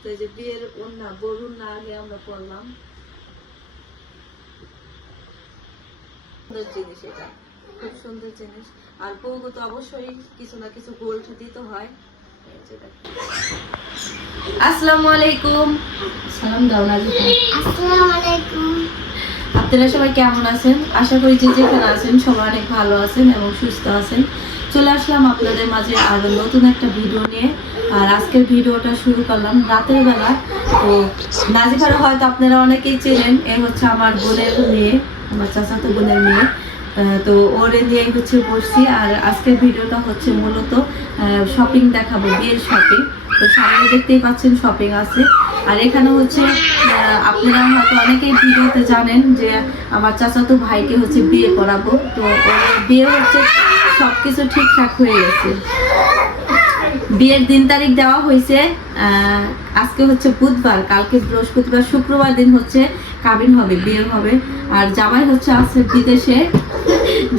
তো এই যে বিয়ের ওন্না বরুণ না আগে আমরা সুন্দর জিনিস এটা খুব সুন্দর জিনিস। আর বউকে তো অবশ্যই কিছু না কিছু গোল্ড দিতে হয়। এই যে দেখো। আসসালামু আলাইকুম। সালাম দাও আসসালামু আলাইকুম। আপনারা সবাই কেমন আছেন? আশা করি যে যেখানে আছেন সবাই অনেক ভালো আছেন এবং সুস্থ আছেন। চলে আসলাম আপনাদের মাঝে আরও নতুন একটা ভিডিও নিয়ে। আর আজকের ভিডিওটা শুরু করলাম রাতের বেলা। তো নাজিফার হয়তো আপনারা অনেকেই চেনেন, এ হচ্ছে আমার বোনের মেয়ে, আমার চাচাতো বোনের মেয়ে। তো ওরে নিয়ে হচ্ছে বসছি। আর আজকের ভিডিওটা হচ্ছে মূলত শপিং দেখাবো, বিয়ের শপিং তো সামনে দেখতেই পাচ্ছেন শপিং আছে। আর এখানে হচ্ছে আপনারা হয়তো অনেকেই ভিডিওতে জানেন যে আমার চাচাতো ভাইকে হচ্ছে বিয়ে করাবো। তো ওর বিয়ে হচ্ছে সব কিছু ঠিকঠাক হয়ে গেছে। বিয়ের দিন তারিখ দেওয়া হয়েছে আজকে হচ্ছে বুধবার কালকে বৃহস্পতিবার শুক্রবার দিন হচ্ছে কাবিন হবে বিয়ে হবে। আর জামাই হচ্ছে আছে বিদেশে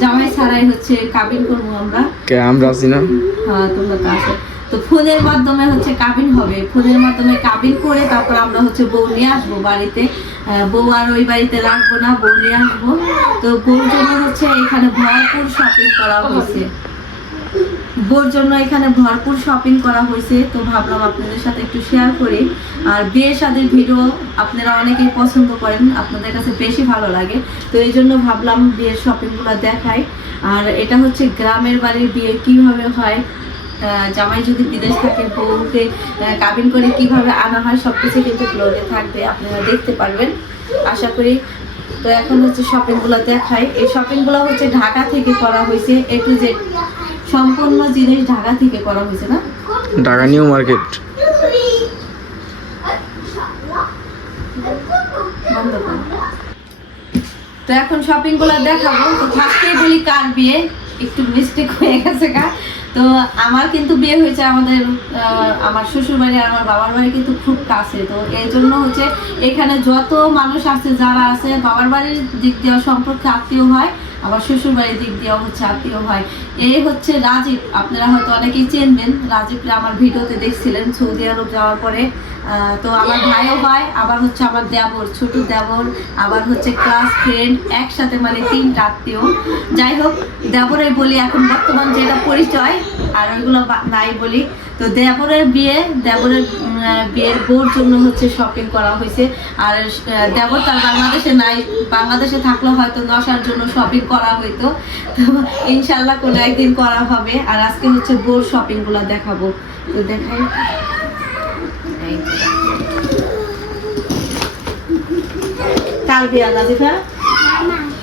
জামাই ছাড়াই হচ্ছে কাবিন করব আমরা। কে আমরা আছি না? হ্যাঁ তোমরা তো আসো তো ফোনের মাধ্যমে হচ্ছে কাবিন হবে ফোনের মাধ্যমে কাবিন করে তারপর আমরা হচ্ছে বউ নিয়ে আসব বাড়িতে। বউ আর ওই বাড়িতে রাখব না বউ নিয়ে আসব। তো বউর জন্য হচ্ছে এখানে ভরপুর শপিং করা হয়েছে। বউর জন্য এখানে ভরপুর শপিং করা হয়েছে। তো ভাবলাম আপনাদের সাথে একটু শেয়ার করি। আর বিয়ের সাথে ভিডিও আপনারা অনেকেই পছন্দ করেন, আপনাদের কাছে বেশি ভালো লাগে। তো এই জন্য ভাবলাম বিয়ের শপিংগুলো দেখাই। আর এটা হচ্ছে গ্রামের বাড়ির বিয়ে, কীভাবে হয়? জামাই যদি বিদেশ থাকে, বউকে কাবিন করে কীভাবে আনা হয় সব কিছু কিন্তু ব্লগে থাকবে, আপনারা দেখতে পারবেন। আশা করি, তো এখন হচ্ছে শপিংগুলো দেখাই। এই শপিংগুলো হচ্ছে ঢাকা থেকে করা হয়েছে এ টু জেড সম্পূর্ণ জিনিস ঢাকা থেকে করা হয়েছে না? Dhaka New Market. তো এখন শপিংগুলো দেখাবো। তো ফার্স্টেই বলি কার বিয়ে? একটু মিস্টেক হয়ে গেছে গা। তো আমার কিন্তু বিয়ে হয়েছে আমাদের আমার শ্বশুর বাড়ি আর আমার বাবার বাড়ি কিন্তু খুব কাছে। তো এই জন্য হচ্ছে এখানে যত মানুষ আছে যারা আছে বাবার বাড়ির দিক দিয়ে সম্পর্কে আত্মীয় হয় আবার শ্বশুর বাড়ির দিক দিয়েও হচ্ছে আত্মীয় হয়। এই হচ্ছে রাজীব। আপনারা হয়তো অনেকেই চেনবেন রাজীবকে আমার ভিডিওতে দেখছিলেন সৌদি আরব যাওয়ার পরে। তো আমার ভাইও হয় আবার হচ্ছে আমার দেবর ছোট দেবর আবার হচ্ছে ক্লাস ফ্রেন্ড একসাথে মানে তিনটা আত্মীয়। যাই হোক দেবরের বলি এখন বর্তমান যেটা পরিচয় আর ওইগুলো নাই বলি। তো দেবরের বিয়ে, দেবরের বিয়ের বউর জন্য হচ্ছে শপিং করা হয়েছে। আর দেবর তার বাংলাদেশে নাই, বাংলাদেশে থাকলে হয়তো নশার জন্য শপিং করা হইতো। তো ইনশাল্লাহ কোনো একদিন করা হবে। আর আজকে হচ্ছে বউর শপিংগুলো দেখাবো। তো দেখাই। কার বিয়া নাজিফা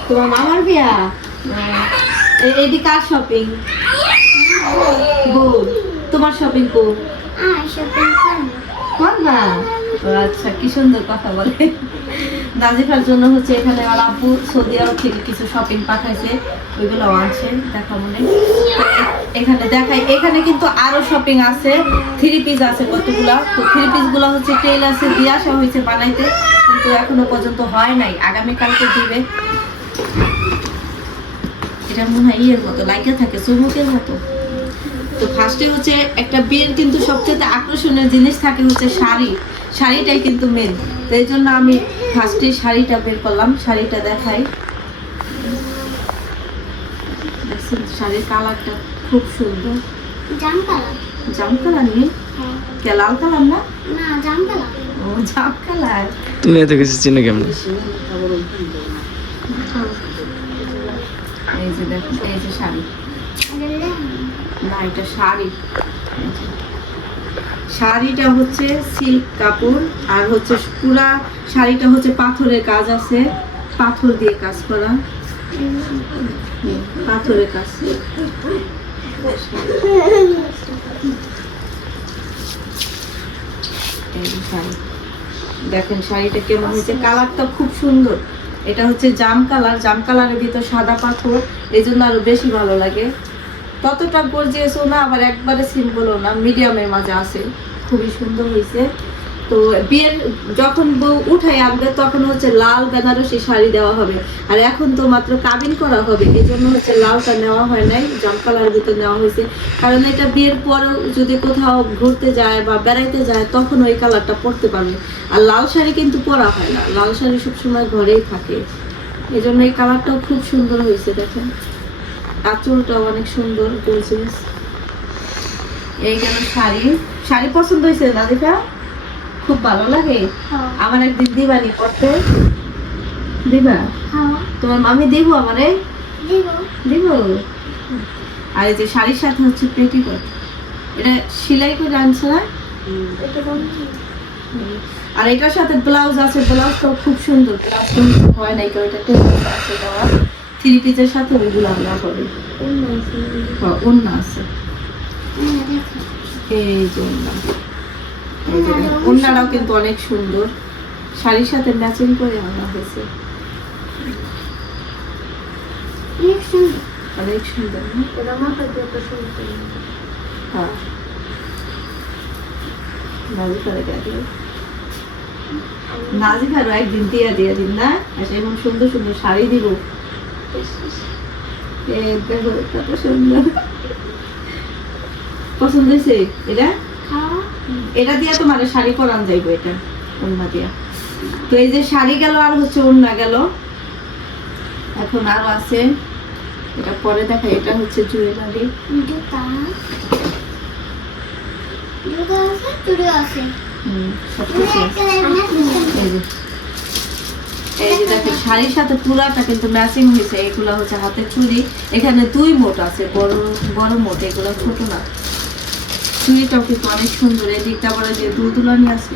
তোমার মামার বিয়া? এটি কার শপিং বউ তোমার শপিং কো করব করবা ও আচ্ছা কি সুন্দর কথা বলে। নাজিফার জন্য হচ্ছে এখানে আমার আব্বু সৌদি আরব থেকে কিছু শপিং পাঠাইছে। ওইগুলো আছে দেখা মনে। এখানে দেখাই এখানে কিন্তু আরও শপিং আছে। থ্রি পিস আছে কতগুলা? তো থ্রি পিসগুলো হচ্ছে টেল আছে দিয়ে আসা হয়েছে বানাইতে। কিন্তু এখনও পর্যন্ত হয় নাই আগামীকালকে দিবে। এটা মনে হয় ইয়ের মতো লাইকে থাকে চুমুকের মতো। তো ফার্স্টে হচ্ছে একটা বিয়ের কিন্তু সবচেয়ে আকর্ষণীয় জিনিস থাকে হচ্ছে শাড়ি। শাড়িটাই কিন্তু মেন তো এই জন্য আমি ফার্স্টে শাড়িটা বের করলাম শাড়িটা দেখাই। দেখছেন শাড়ির কালারটা খুব সুন্দর। জাম কালার। জাম কালার নেই? হ্যাঁ। কে লাল কালার না? না জাম কালার। ও জাম কালার। তুমি এত কিছু চিনে কেমন? এই যে দেখো এই যে শাড়ি। না, এটা শাড়ি। শাড়িটা হচ্ছে সিল্ক কাপড়, আর হচ্ছে পুরা শাড়িটা হচ্ছে পাথরের কাজ আছে। পাথর দিয়ে কাজ করা। পাথরের কাজ। দেখেন শাড়িটা কেমন হয়েছে। কালারটা খুব সুন্দর। এটা হচ্ছে জাম কালার। জাম কালারের ভিতর সাদা পাথর। এই জন্য আরও বেশি ভালো লাগে। ততটা গর্জিয়াসও না, আবার একবারে সিম্পলও না মিডিয়ামের মাঝে আছে। খুবই সুন্দর হয়েছে তো বিয়ের যখন বউ উঠাই আনবে, তখন হচ্ছে লাল বেনারসি শাড়ি দেওয়া হবে। আর এখন তো মাত্র কাবিন করা হবে এই জন্য হচ্ছে লালটা নেওয়া হয় নাই, জাম কালার ভিতর নেওয়া হয়েছে। কারণ এটা বিয়ের পরেও যদি কোথাও ঘুরতে যায় বা বেড়াইতে যায়, তখন ওই কালারটা পরতে পারবে। আর লাল শাড়ি কিন্তু পরা হয় না, লাল শাড়ি সবসময় ঘরেই থাকে। এই জন্য এই কালারটাও খুব সুন্দর হয়েছে দেখেন। আঁচলটাও অনেক সুন্দর গোলসিস এই গেল শাড়ি। শাড়ি পছন্দ হয়েছে দাদিকা খুব ভালো লাগে। হ্যাঁ। আমার একদিন দিবানি পড়তে। দিবা? হ্যাঁ। তোমার মামি দিব আমারে? দিব। আর এই যে শাড়ির সাথে হচ্ছে পেটিকোট। এটা সেলাই করে আনছে না? আর এটার সাথে ব্লাউজ আছে। ব্লাউজটাও খুব সুন্দর। ব্লাউজ হয় না কেউ এটা আছে দেওয়া। থ্রি পিসের সাথে ওইগুলো আমরা হবে অন্য আছে। এই যে ওড়নাটাও কিন্তু অনেক সুন্দর। শাড়ির সাথে ম্যাচিং করে আনা হয়েছে। অনেক সুন্দর? হ্যাঁ। নাজিফারে দিয়ে নাজিফারও একদিন দিয়ে দিয়ে দিন না? এমন সুন্দর সুন্দর শাড়ি দিব। দেখো কত সুন্দর পছন্দ হয়েছে? এটা এটা দিয়ে তোমার শাড়ি পরান যাইবো এটা ওন্না দিয়া। তো এই যে শাড়ি গেল আর হচ্ছে ওন্না গেল এখন আরও আছে। এটা পরে দেখা এটা হচ্ছে জুয়েলারি আছে আছে হুম সব তুমি কিছু একটা আছে। ম্যাচিং এই যে শাড়ির সাথে পুরাটা কিন্তু ম্যাচিং হয়েছে এগুলো হচ্ছে হাতে চুড়ি। এখানে দুই মোট আছে বড় বড় মোট এগুলো ছোট না। চুড়িটাও কিন্তু অনেক সুন্দর এই দিকটা যে দুলদুলানি আছে।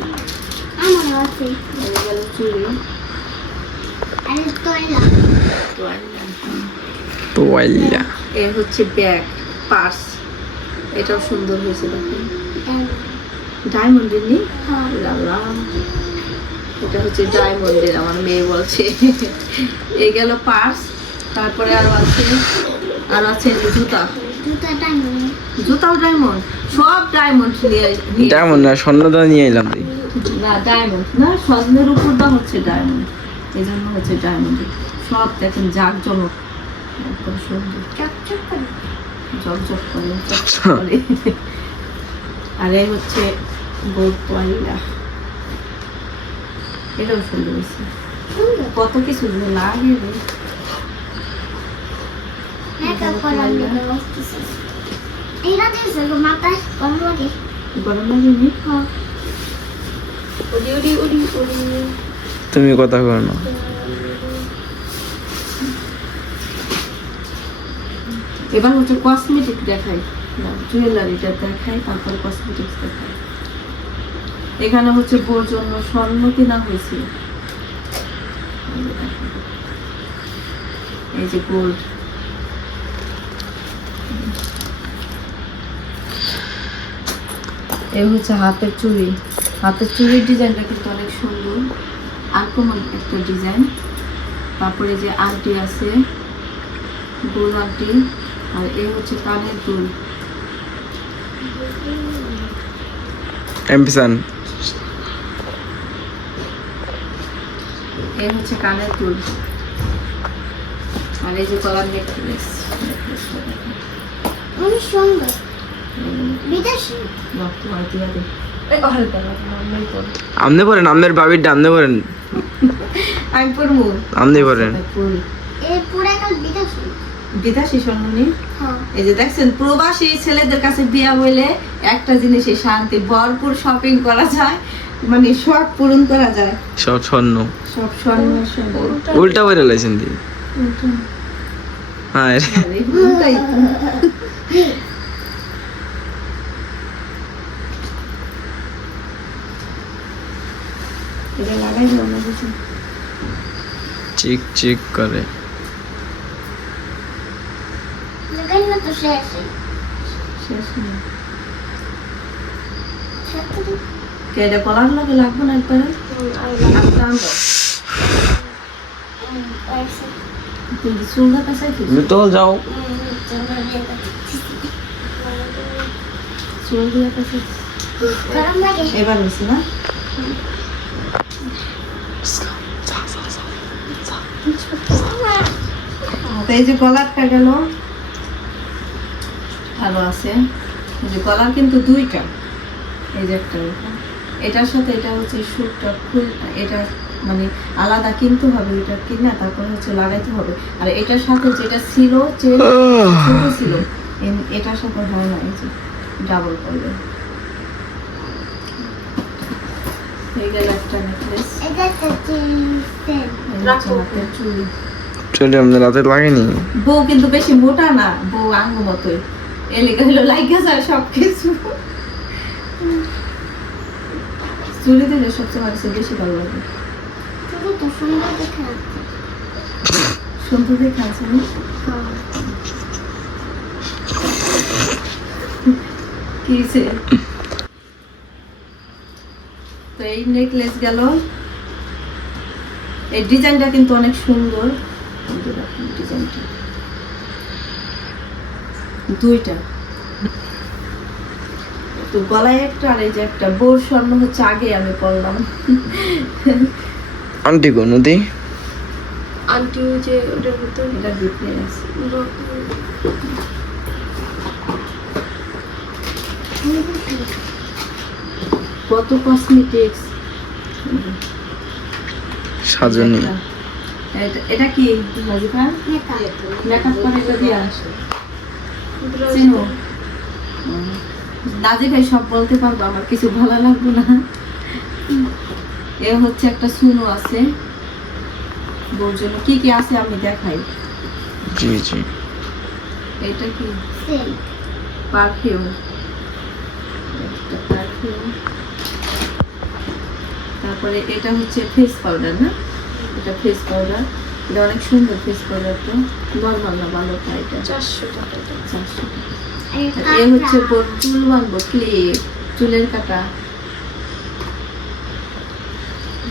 চুড়ি। এ হচ্ছে ব্যাগ পার্স। এটাও সুন্দর হয়েছে দেখুন ডায়মন্ডের নি? হ্যাঁ। লালাম। এটা হচ্ছে ডায়মন্ডের আমার মেয়ে বলছে। এই গেল পার্স তারপরে আরও আছে আর আছে যে জুতা। জুতা জুতাও ডায়মন্ড সব ডায়মন্ড নিয়ে ডায়মন্ড না স্বর্ণদা নিয়ে এলাম না ডায়মন্ড না স্বর্ণের উপর দাম হচ্ছে ডায়মন্ড। এই জন্য হচ্ছে ডায়মন্ড। সব দেখেন জাক জমক একদম সুন্দর। ঝকঝক করে। আর এই হচ্ছে গোল পয়লা। এটাও সুন্দর হয়েছে। কত কিছু যে লাগে রে। তুমি কথা কর না। এবার হচ্ছে কসমেটিক দেখাই। জুয়েলারিটা দেখাই তারপর কসমেটিক্স দেখাই। এখানে হচ্ছে বোর জন্য স্বর্ণ কেনা হয়েছে। এই যে গোল্ড এই হচ্ছে হাতের চুড়ি। হাতের চুড়ির ডিজাইনটা কিন্তু অনেক সুন্দর। আনকমন একটা ডিজাইন। তারপরে যে আংটি আছে, গোল আংটি, আর এই হচ্ছে কানের দুল। এমপিসান এই হচ্ছে কানের দুল আর এই যে গলার নেকলেস অনেক সুন্দর। বিদেশি? তোমার দিয়া দে। আমনে আমনের বাবির পড়েন। আমি পড়ব। আমনে বিদেশি? হ্যাঁ। এই যে দেখছেন প্রবাসী ছেলেদের কাছে বিয়া হইলে একটা জিনিসে শান্তি ভরপুর শপিং করা যায় মানে শখ পূরণ করা যায়। স্বর্ণ উল্টা করে লাইছেন দি হ্যাঁ রে। আরে, উল্টাই তো। এটা লাগাই দাও না কিছু? চিক চিক করে। লাগাই না তো শেষ। শেষ নেই। কে এটা কলার লাগে লাগবে না একবারে? একটা আনব কাছাই যাও এবার হয়েছে না এই যে গলারটা গেল ভালো আছে। এই যে গলার কিন্তু দুইটা। এই যে একটা এটার সাথে এটা হচ্ছে সুটটা ফুল এটা মানে আলাদা কিনতে হবে এটা কিনা তারপরে হচ্ছে লাগাইতে হবে। আর এটার সাথে যেটা ছিল ছোট ছিল এটার সাথে হয় না এই যে ডাবল করবে। চলে। আমাদের রাতে লাগেনি। বউ কিন্তু বেশি মোটা না বউ আঙ্গ মতোই। এলিকা হলো লাইগা যায় সব কিছু চুলি দিলে সবচেয়ে বেশি ভালো লাগে। তো এই নেকলেস গেল। এই ডিজাইনটা কিন্তু অনেক সুন্দর। ডিজাইনটা দুইটা। তো গলায় একটা আর এই যে একটা বোর স্বর্ণ হচ্ছে আগে আমি পড়লাম আন্টি কোন নদী? আন্টি যে ওটার মতো এটা ভিতরে আছে। কত কসমেটিক্স সাজনি। এটা- কি রাজিফা মেকআপ করে দিয়ে আসে। চিনো? ভাই সব বলতে পারব আমার কিছু ভালো লাগবে না। এ হচ্ছে একটা সুনো আছে। বোর জন্য কি কি আছে আমি দেখাই। জি জি। এটা কি? পারফিউম পারফিউম তারপরে এটা হচ্ছে ফেস পাউডার না? এটা ফেস পাউডার এটা অনেক সুন্দর ফেস পাউডারটা নর্মাল না ভালো এটা। চারশো টাকা। চারশো টাকা। এ হচ্ছে চুল বানবো ক্লিপ চুলের কাটা।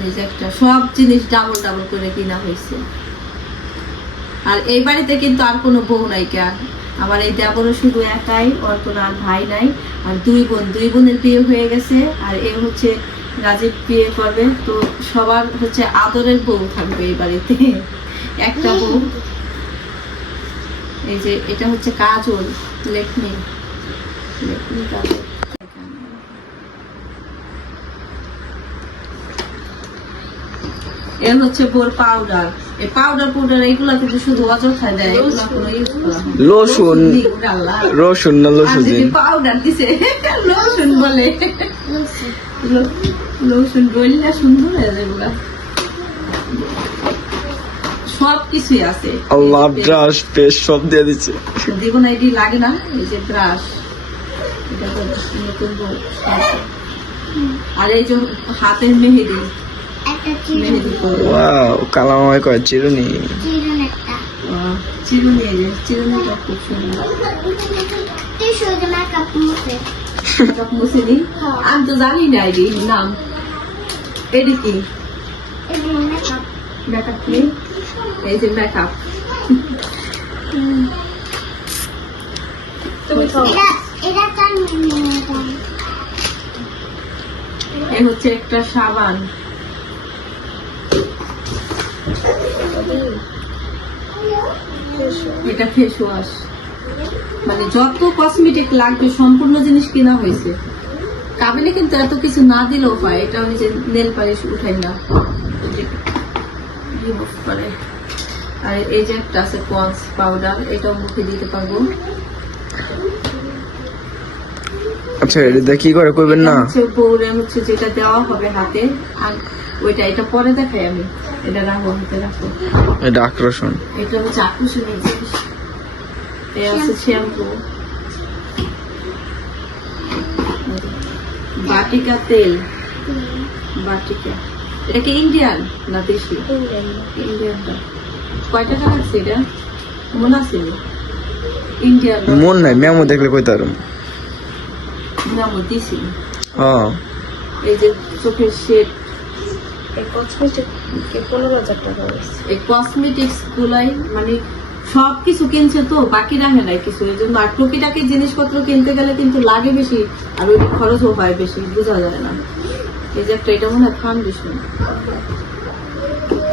একটা, সব জিনিস ডাবল ডাবল করে কিনা হয়েছে। আর এই বাড়িতে কিন্তু আর কোনো বউ নাই কে আমার এই দেবরও শুধু একাই, ওর কোনো আর ভাই নাই। আর দুই বোন, দুই বোনের বিয়ে হয়ে গেছে, আর এ হচ্ছে রাজীব বিয়ে করবে। তো সবার হচ্ছে আদরের বউ থাকবে এই বাড়িতে। একটা বউ। এই যে এটা হচ্ছে কাজল, লেখনি। লেখনি কাজল। এর হচ্ছে বোর পাউডার এই পাউডার পাউডার এগুলা কিন্তু শুধু অযথায় দেয় এগুলা কোনো ইউজ করা লসুন। রসুন না লসুন পাউডার দিছে লসুন বলে। লসুন বললে সুন্দর হয়ে যায় এগুলা সব কিছুই আছে। আল্লাহ ব্রাশ পেস্ট সব দিয়ে দিচ্ছে। জীবন আইডি লাগে না এই যে ব্রাশ এটা তো নতুন। আর এই যে হাতের মেহেদি। করে ওয়াও কালামায় কয় চিরুনি? চিরুনি চিরুনিটা খুব সুন্দর। টিস্যু যে মেকআপ মুছে মেকআপ মুছিনি আমি তো জানি না নাম। এডি কি? মেকআপ কি? এই যে মেকআপ তুমি এটা এটা এই হচ্ছে একটা সাবান। এটা ফেস ওয়াশ মানে যত কসমেটিক লাগবে সম্পূর্ণ জিনিস কেনা হয়েছে। কাবিনে কিন্তু এত কিছু না দিলেও পায় এটা ওই যে নেল পালিশ উঠাই না। করে। আর এই যে একটা আছে পন্স পাউডার এটাও মুখে দিতে পারব। আচ্ছা এটা কি করে কইবেন না? এটা হচ্ছে বউরে হচ্ছে যেটা দেওয়া হবে হাতে আর ওইটা এটা পরে দেখাই আমি। এটা রাখো হাতে রাখো। এটা আকর্ষণ এটা হচ্ছে আকর্ষণীয় জিনিস এ আছে শ্যাম্পু। বাটিকা তেল। বাটিকা। এটা কি ইন্ডিয়ান না দেশি? ইন্ডিয়ানটা। কয় টাকা লাগছে এটা? মনে আছে ইন্ডিয়ান মন নাই মেমো দেখলে কইতারম নাম দিছিল হ্যাঁ এই যে চোখের শেড এই কসমেটিক কে পনেরো হাজার টাকা এই কসমেটিক্স গুলাই মানে সব কিছু কিনছে তো বাকি রাখে নাই কিছু। এই জন্য আর টুকিটাকি জিনিসপত্র কিনতে গেলে কিন্তু লাগে বেশি আর ওই খরচও হয় বেশি বোঝা যায় না। এই যে একটা এটা মনে হয় ফাউন্ডেশন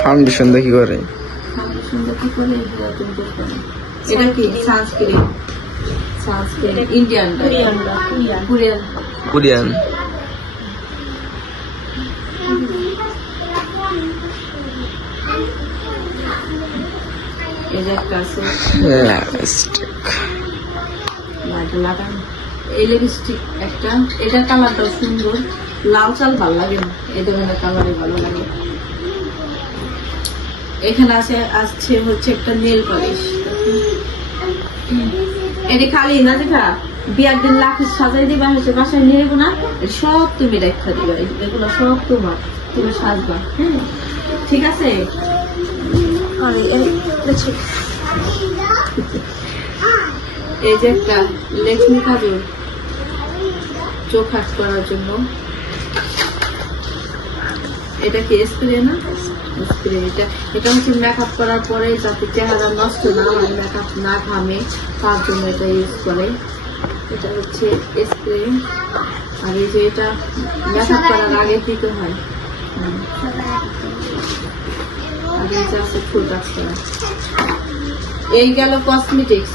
ফাউন্ডেশন দেখি করে? ফাউন্ডেশন করে? এটা কি? Sunscreen sunscreen Indian Korean Korean Korean lipstick লাগানো এই লিপস্টিক একটা এটার কালারটাও সুন্দর। লাল চাল ভালো লাগে না এই ধরনের কালারই ভালো লাগে। এখানে আছে আসছে হচ্ছে একটা নেল পলিশ এটা খালি না দেখা বিয়ার দিন লাখে সাজাই দিবা হচ্ছে বাসায় নিয়ে যাব না সব তুমি রেখা দিবা এই- এগুলো সব তোমার তুমি সাজবা হ্যাঁ ঠিক আছে? এই যে একটা লেখনি কাজল চোখ হাট করার জন্য। এটা কি স্প্রে না? স্প্রে এটা এটা হচ্ছে মেকআপ করার পরে যাতে চেহারা নষ্ট না হয় মেকআপ না ঘামে, তার জন্য এটা ইউজ করে। এটা হচ্ছে স্প্রে আর এই যে এটা মেকআপ করার আগে দিতে হয়? যে ফুল টাচ করা এই গেল কসমেটিক্স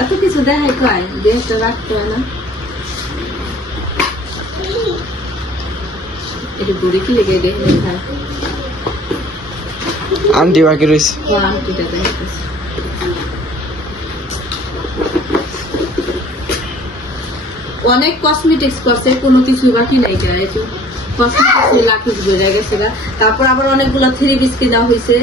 এত কিছু দেখাই কয়? দেহটা রাখতে হয় না। এটা দূরে কি লেগে দেখে আন্টি বাকি রয়েছে। ও আংটিটা অনেক কসমেটিক্স করছে, কোনো কিছু বাকি নাই যায় এই যে কসমেটিক্স লাখিস বেড়ে গেছে গা। তারপর আবার অনেকগুলো থ্রি পিস কেনা হয়েছে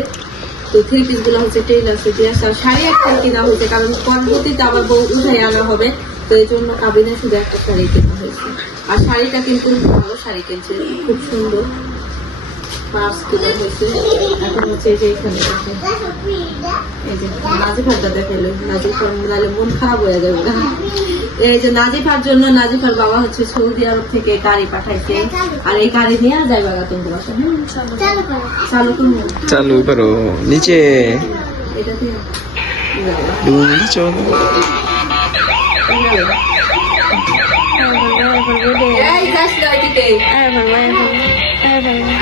তো থ্রি পিসগুলো হচ্ছে টেইলার সিটি আর শাড়ি একটা কেনা হয়েছে কারণ পরবর্তীতে আবার বউ উঠাই আনা হবে। তো এই জন্য কাবিনে শুধু একটা শাড়ি কেনা হয়েছে। আর শাড়িটা কিন্তু ভালো শাড়ি কিনছে, খুব সুন্দর। পার্স কেনা হয়েছে এখন হচ্ছে যে এখানে আছে। এই যে নাজিফারটা দেখাইলো নাজিফার নাহলে মন খারাপ হয়ে যাবে এই যে নাজিফার জন্য নাজিফার বাবা হচ্ছে সৌদি আরব থেকে গাড়ি পাঠাইছে আর এই গাড়ি নিয়ে যাইবা গা তোমার বাসা? চালু করো চালু করো নিচে এটা দিয়ে যাইবা। তুমি চলো এই যাস না এদিকে। আর কোনো ভালো সুন্দর গাড়িটা মুস্কান দেখা যায়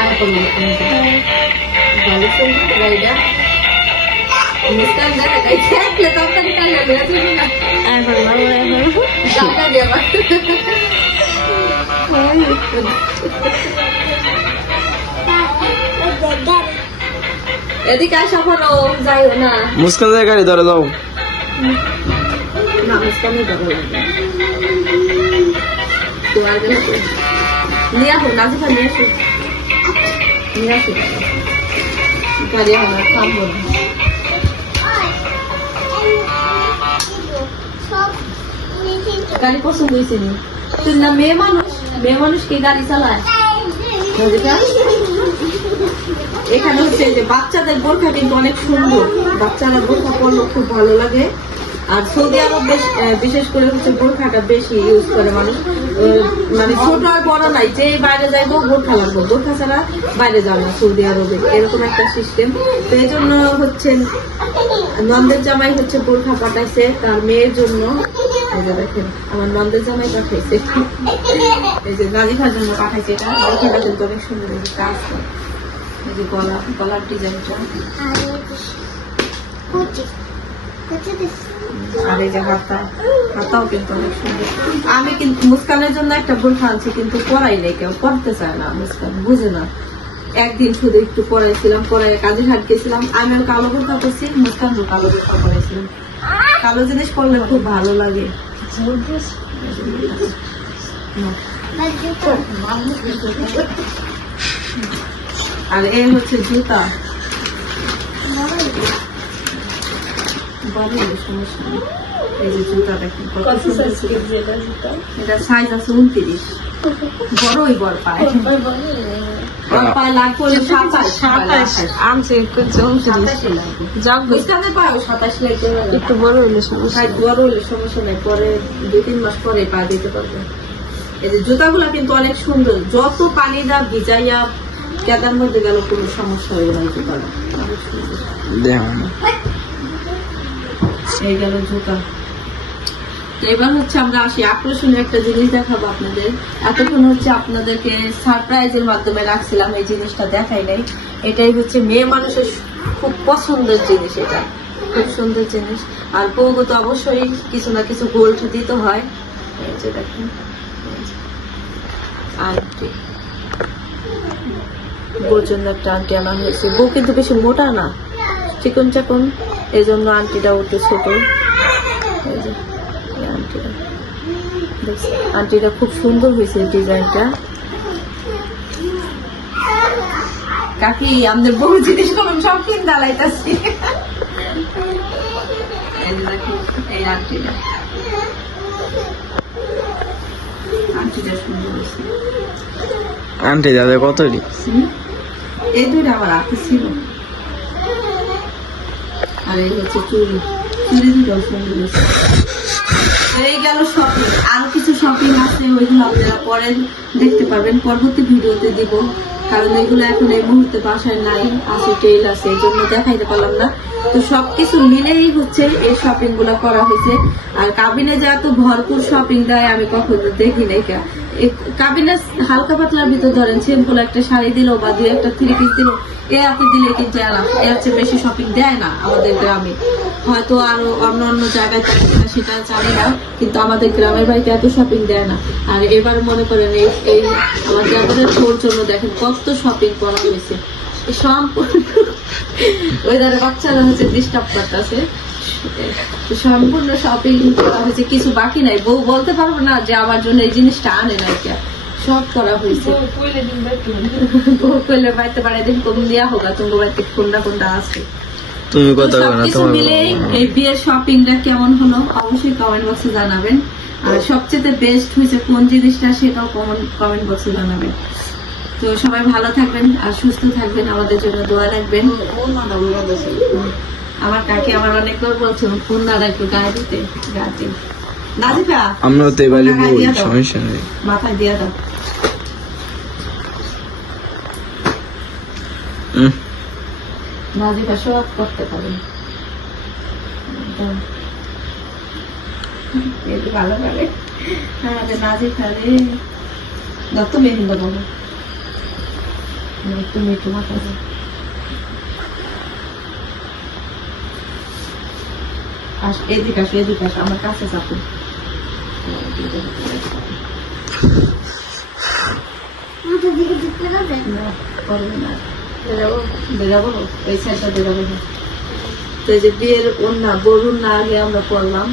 এদিকে আসা করো যাই না মুস্কান গাড়ি ধরে যাও না মুস্কানে যাব তো আর নিয়ে আসো নাজিফা নিয়ে আসো গাড়ি আমার কাম হবে সব নিচে গাড়ি পছন্দ হয়েছে নি? তুই না মেয়ে মানুষ? মেয়ে মানুষ কি গাড়ি চালায়? এখানে হচ্ছে যে বাচ্চাদের বোরখা কিন্তু অনেক সুন্দর। বাচ্চারা বোরখা পরলে খুব ভালো লাগে। আর সৌদি আরব বেশ- বিশেষ করে হচ্ছে বোরখাটা বেশি ইউজ করে মানুষ। মানে ছোট আর বড় নাই, যে বাইরে যাইবো বোরখা লাগবে বোরখা ছাড়া বাইরে যাবে না সৌদি আরবে, এরকম একটা সিস্টেম তো এই জন্য হচ্ছে নন্দের জামাই হচ্ছে বোরখা পাঠাইছে তার মেয়ের জন্য। দেখেন, আমার নন্দের জামাই পাঠাইছে। এই যে নাজিফার জন্য পাঠাইছে এটা। বোরখাটা কিন্তু অনেক সুন্দর কাজ করা। এই যে গলা, গলার ডিজাইনটা আর এই আমি কিন্তু মুস্কানের জন্য একটা বোরখা আনছি, কিন্তু পরাই নেই কেউ পড়তে চায় না মুস্কান, বুঝে না। একদিন শুধু একটু পড়াইছিলাম পরে কাজে হাট গেছিলাম আমি আর কালো বোরখা করছি মুস্কান কালো বোরখা পড়াইছিলাম কালো জিনিস পড়লে খুব ভালো লাগে। আর এই হচ্ছে জুতা। বড় সমস্যা নেই। এই যে জুতা দেখেন কত। এটা সাইজ আছে উনত্রিশ। বড়ই বড় পায়। বড় পায় লাগবে হলো সাতাশ সাতাশ আনছে সাতাশে লাগবে। যাক বুঝতে পারো সাতাশ লাগবে। একটু বড় হইলে সমস্যা বড় হলে সমস্যা নেই। পরে দুই তিন মাস পরে পা দিতে পারবে। এই যে জুতাগুলা কিন্তু অনেক সুন্দর। যত পানি দা ভিজাইয়া কেদার মধ্যে গেল কোনো সমস্যা হয়ে অনেক সুন্দর। না এই গেল জুতা। এবার হচ্ছে আমরা আসি আকর্ষণীয় একটা জিনিস দেখাবো আপনাদের। এতক্ষণ হচ্ছে আপনাদেরকে সারপ্রাইজের মাধ্যমে রাখছিলাম, এই জিনিসটা দেখাই নাই। এটাই হচ্ছে মেয়ে মানুষের খুব পছন্দের জিনিস এটা। খুব সুন্দর জিনিস। আর বউকে তো অবশ্যই কিছু না কিছু গোল্ড দিতে হয়। এই যে দেখেন। বউর জন্য একটা আংটি আনা হয়েছে। বউ কিন্তু বেশি মোটা না। চিকন চাকন এই জন্য আংটিটাও একটু ছোট। এই যে আংটিটা খুব সুন্দর হয়েছে ডিজাইনটা। কাকি আমাদের বহু জিনিস কোনো সব কিন এই সুন্দর হয়েছে। আন্টি দাদা কত এই দুইটা আমার হাতে ছিল। আর হচ্ছে চুড়ি দুটো সুন্দর হয়েছে। গেল শপিং আরও কিছু শপিং আছে, ওইগুলো আপনারা পরে দেখতে পারবেন। পরবর্তী ভিডিওতে দিব, কারণ এগুলো এখন এই মুহূর্তে বাসায় নাই, আছে টেইল আছে, এই জন্য দেখাইতে পারলাম না। তো সবকিছু মিলেই হচ্ছে এই শপিংগুলো করা হয়েছে। আর কাবিনে যে এত ভরপুর শপিং দেয়, আমি কখনো দেখি নাই কাবিনে হালকা পাতলার ভিতর ধরেন সিম্পল একটা শাড়ি দিল বা দুই একটা থ্রি পিস দিল, এ এত দিলে কিন্তু এর হচ্ছে বেশি শপিং দেয় না আমাদের গ্রামে। হয়তো আরও অন্য অন্য জায়গায় কিনা সেটা জানি না, কিন্তু আমাদের গ্রামের বাড়িতে এত শপিং দেয় না। আর এবার মনে করেন এই এই আমার জায়গাটার ছোট জন্য দেখেন কত শপিং করা হয়েছে। সম্পূর্ণ ওয়েদারে বাচ্চারা হচ্ছে ডিস্টার্ব করতেছে। সম্পূর্ণ শপিং করা হয়েছে কিছু বাকি নাই। বউ বলতে পারব না যে আমার জন্য এই জিনিসটা আনে নাই কে। সব করা হয়েছে। বউ কইলে বাড়িতে পারে দিন কম দিয়া হোক তোমার বাড়িতে কোনটা কোনটা আছে। তুমি কথা বলো না তোমার মিলেই এই বিয়ের শপিংটা কেমন হলো? অবশ্যই কমেন্ট বক্সে জানাবেন। আর সবচেয়ে বেস্ট হয়েছে কোন জিনিসটা সেটাও কমেন্ট বক্সে জানাবেন। তো সবাই ভালো থাকবেন আর সুস্থ থাকবেন। আমাদের জন্য দোয়া রাখবেন। আমার কাকি আমার অনেকবার বলছে ফোন না একটু গায়ে দিতে গাতে নাজিফা আমরা তো এবারে দাও। সমস্যা নেই। মাথায় দিয়ে দাও। নাজিফা সব করতে পারে। দাও। একটু ভালো করে আমাদের নাজিফা রে দাও তুমি হিন্দু বাবু তুমি একটু মাথা আস এদিকে আসো এদিকে আসো আমার কাছে চাপো না না। তো এই যে বিয়ের কন্যা বরুণ না আগে আমরা করলাম